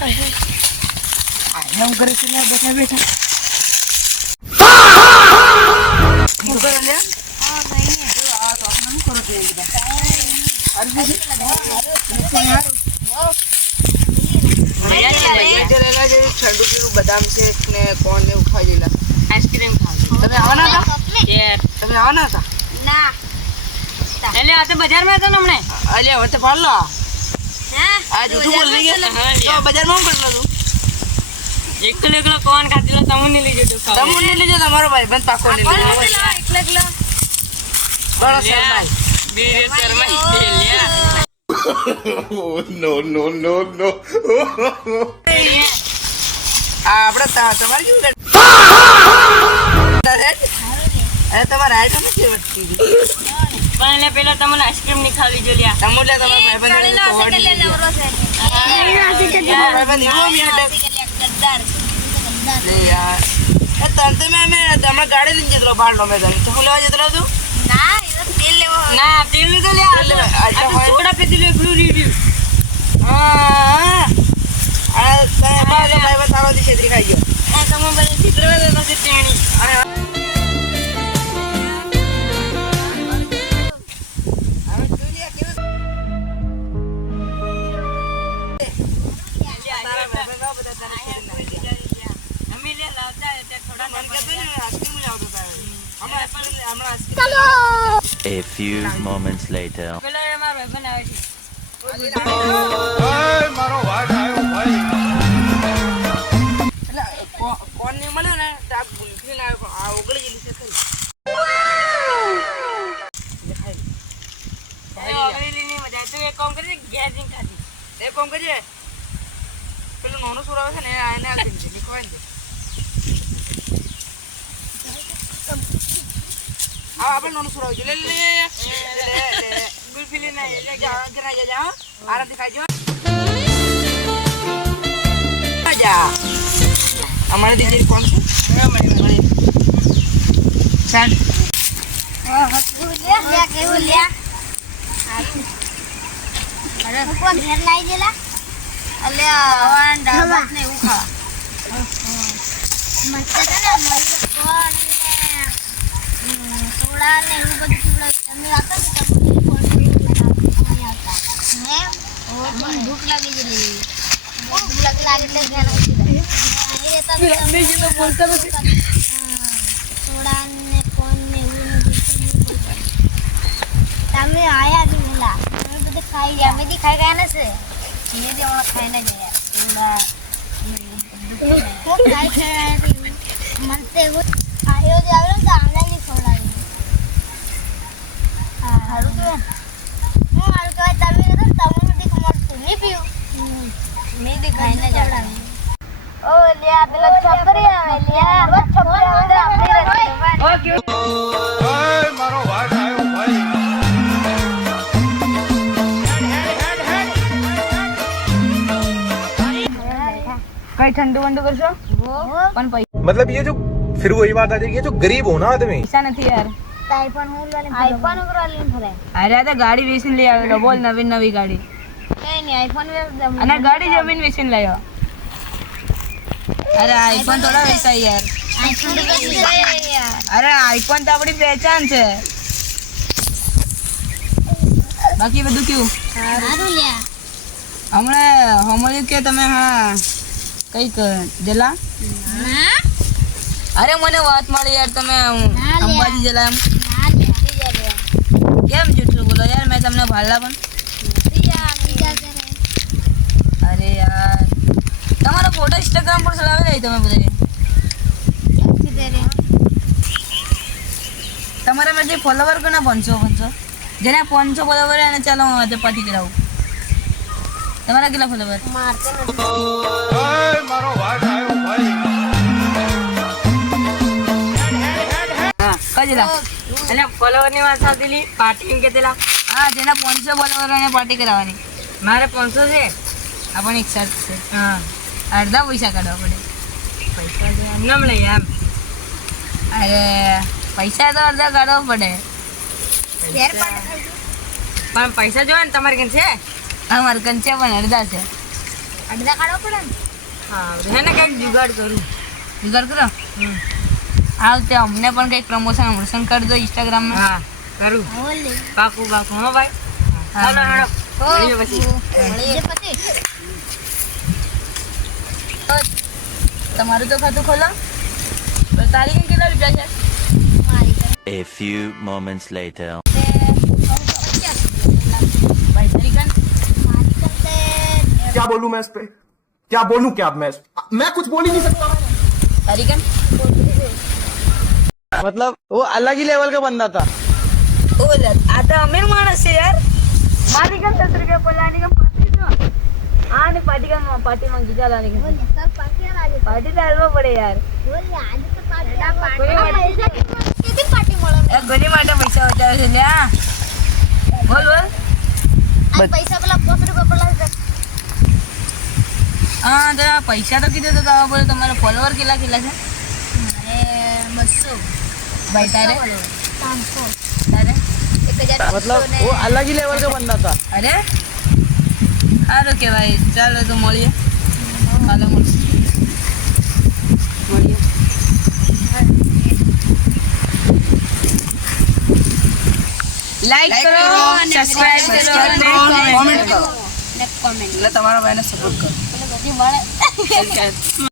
આમ કરે છે બેઠા બેઠા બદામ શેક ને કોણ ને એવું ખાઈ લેલા આઈસ્ક્રીમ ખાવ તમે આવવાના હતા ના એટલે આ તો બજારમાં હતો ને હમણે અલે હવે તો પાડલો આ જૂઠું બોલ નહીં તો બજારમાં હું કરલો તું એકલો કોણ ખાધેલો તમને લઈ જતો તમને લઈ જતો તમારો ભાઈ બંધ પાકો લઈ લેજો એકલો બરો શરમાઈ બીરે શરમાઈ લ્યા નો આપણે તમારે કેવું અરે તમારે આઈટમ નથી વધતી પણ એટલે પેલા તમને આઈસ્ક્રીમ ની ખાવી જો લ્યા તમુલે તમારા ભાઈબંધ લે યાર તંતે મે તમારા ગાડી લઈને જતો બાળનો મે તો હું લેવા જતો તું ના એ તેલ લેવો ના તેલ ની તો લ્યા થોડા પેતી લે બ્લુ રીડી હા આ તમારા ભાઈબંધ તારો દી છેતરી ખાઈ ગયો આ તમે બને ચિત્રવા દે તો તેણી A few moments later. કોણ ને મળ્યો ને આ ગુલ્ફી ના આ ઓગળી જેલી છે ખરી ઓગળી ની મજા તું એક કામ કરી ગેસ દિન ખાધી એક કામ કરજે પેલું નોનો સુરાવે છે ને આને આ દે નીકળવા દે આપણે નોનો સુરાવ જો લે ગુલ્ફી લે ના લે જા ઘરે જા આરામથી ખાજો જા हमारे दीदी कौन से सर लिया केहू लिया अरे कोण घर लाई गेला अले आवान डाबत ने उखा मस्त છે ને કોણ ને સોડા ને એવું બધું તમે આપો ને તમને કોણ નહીં આવતા હે મને ભૂખ લાગી ગઈ ભૂખ લાગે એટલે ઘરે સોડા ને કોણ ને એવું તમે આયા બી બોલા તમે બધે ખાઈ ગયા અમે બી ખાઈ ગયા ને છે ધીરે ધીરે ઓલા ખાઈને ગયા સોડા ખૂબ ખાઈ ખાઈ મન તો એવું આયો જે આવ્યો ને તો આંગળી સોડા હા હારું તો હું હારું તો તમે તમને બી મળતું નહીં પીવું મેં બી ખાઈને જ આવ્યા ओ लिया પેલા છોકરી આવે લિયા છોકરી આવે આપણી રસ્તે ઓકે ઓય મારો વાટ આવ્યો ભાઈ કઈ ઠંડુ વંડુ કરશો પણ પૈસા मतलब ये जो फिर वही बात आ जाएगी ये जो गरीब हो ना आदमी પૈસા નથી યાર આઈફોન ઉગરાલી ફરે અરે આ તો ગાડી વેચીને લઈ આવેલો બોલ નવી નવી ગાડી કઈ નહીં આઈફોન અને ગાડી જમીન વેચીને લાવ્યો અરે આઈફોન થોડા વેચાય યાર આઈફોન તો યાર અરે આઈફોન તો આપણી પહેચાન છે બાકી બધું કેવું સારું લ્યા હમણાં હમણાં કે તમે હા કઈક જલા ના અરે મને વાત મળી યાર તમે અંબાજી જલા એમ ના બીજા લે કેમ જૂઠું બોલો યાર મેં તમને ભાડલા પણ બીજા કરે અરે યાર તમારો ફોટો ઇન્સ્ટાગ્રામ પર ચડાવી દઈ તમે બધા તમારા માં જે ફોલોવર કોના 500 જેના 500 ફોલોવર એને ચાલો હું આજે પાર્ટી કરાવું તમારા કેટલા ફોલોવર મારતે ओए मारो वाट आयो भाई હા કજલા એટલે ફોલોવર ની વાત સાચી પાર્ટી એમ કેતેલા હા જેના 500 ફોલોવર એને પાર્ટી કરાવવાની મારે 500 છે આ પણ એક શર્ટ છે હા અડધા પૈસા કાઢવા પડે પૈસા તો એમ નામ લઈએ એમ અરે પૈસા તો અડધા કાઢવા પડે પણ પૈસા જોવે ને તમારે કન છે અમારે કન છે પણ અડધા છે અડધા કાઢવા પડે ને. હા હે ને કંઈક જુગાડ કરો હા તે અમને પણ કંઈક પ્રમોશન કરજો ઇન્સ્ટાગ્રામમાં હા કરું ઓલે. પાકું હો ભાઈ હાલો હેડો મળીએ પછી મળીએ પછી. તમારું તો ખાતું ખોલો તો તારીખ કેટલા રૂપિયા છે મારી ઘરે A few moments later. ભાઈ તારીખ મારી ઘરે क्या बोलूं मैं इस पे क्या बोलूं क्या मैं कुछ बोल ही नहीं सकता તારીખ मतलब वो अलग ही लेवल का बंदा था। ઓલા આ તો અમીર માણસ છે યાર મારી કામ 10 રૂપિયા પલાની કામ પાટી દો આ ને પાર્ટી માંગી ચાલાની કામ ઓલે સર પાર્ટી લાગે. પાર્ટી તો હાલવા પડે યાર ઓલે આજે તો પાર્ટી કોઈ કેટલી પાર્ટી મળે એ ગોલી માટે પૈસા બચાવે છે લ્યા બોલ આ પૈસા પેલા 5 રૂપિયા પેલા હા તો આ પૈસા તો કીધું તો આવા બોલે તમારા ફોલોવર કેટલા છે મારે 200 ભાઈ તારે 300 તારે 1000 मतलब वो अलग ही लेवल का बंदा था। અરે સારું કહેવાય ચાલો તો મળીએ કાલે મળીએ લાઈક કરો સબસ્ક્રાઇબ કરો અને કોમેન્ટ કરો કોમેન્ટ એટલે તમારા ભાઈને સપોર્ટ કરો બધી મળે